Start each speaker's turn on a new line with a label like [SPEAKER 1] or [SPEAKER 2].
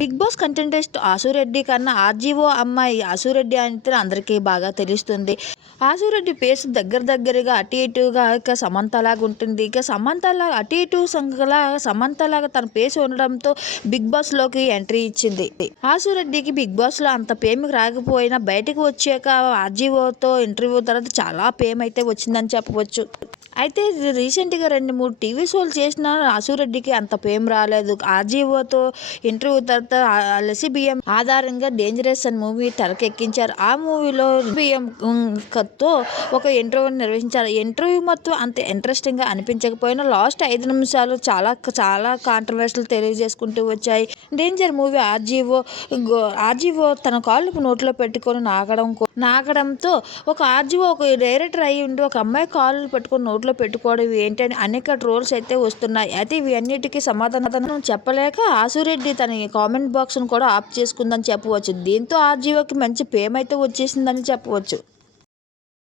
[SPEAKER 1] Big boss కంటెంటెస్ట్ ఆసురెడ్డి కన్నా RGO అమ్మాయి ఆసురెడ్డి అంటే అందరికీ బాగా తెలుస్తుంది. ఆసురెడ్డి పేస్ దగ్గర దగ్గరగా అటు ఇటుగా ఇక సమంతలాగా ఉంటుంది. ఇక సమంతలాగా అటు ఇటు సంగలా సమంతలాగా తన పేస్ ఉండడంతో బిగ్ బాస్లోకి ఎంట్రీ ఇచ్చింది. ఆసురెడ్డికి బిగ్ బాస్లో అంత పేమ రాకపోయినా బయటకు వచ్చాక ఆర్జీఓతో ఇంటర్వ్యూ తర్వాత చాలా పేమ్ అయితే వచ్చిందని చెప్పవచ్చు. అయితే రీసెంట్గా రెండు మూడు టీవీ షోలు చేసిన అసురెడ్డికి అంత ప్రేమ రాలేదు. ఆర్జీవోతో ఇంటర్వ్యూ తర్వాత లెసిబిఎం ఆధారంగా డేంజరస్ అని మూవీ తెరకెక్కించారు. ఆ మూవీలో బియ్యం తో ఒక ఇంటర్వ్యూ నిర్వహించారు. ఇంటర్వ్యూ మొత్తం అంత ఇంట్రెస్టింగ్గా అనిపించకపోయినా లాస్ట్ ఐదు నిమిషాలు చాలా చాలా కాంట్రవర్షియల్ తెలియజేసుకుంటూ వచ్చాయి. డేంజర్ మూవీ ఆర్జీవో ఆర్జీవో తన కాళ్ళు నోట్లో పెట్టుకొని నాగడం నాకడంతో నాగడంతో ఒక ఆర్జీఓ ఒక డైరెక్టర్ అయ్యి ఉండి ఒక అమ్మాయి కాళ్ళు పెట్టుకుని నోట్లో పెట్టుకోవడం ఏంటి అని అనేక ట్రోల్స్ అయితే వస్తున్నాయి. అయితే ఇవి అన్నిటికీ సమాధానం చెప్పలేక ఆసురెడ్డి తన కామెంట్ బాక్స్ను కూడా ఆఫ్ చేసుకుందని చెప్పవచ్చు. దీంతో ఆర్జీఓకి మంచి పేమ్ అయితే వచ్చేసిందని చెప్పవచ్చు.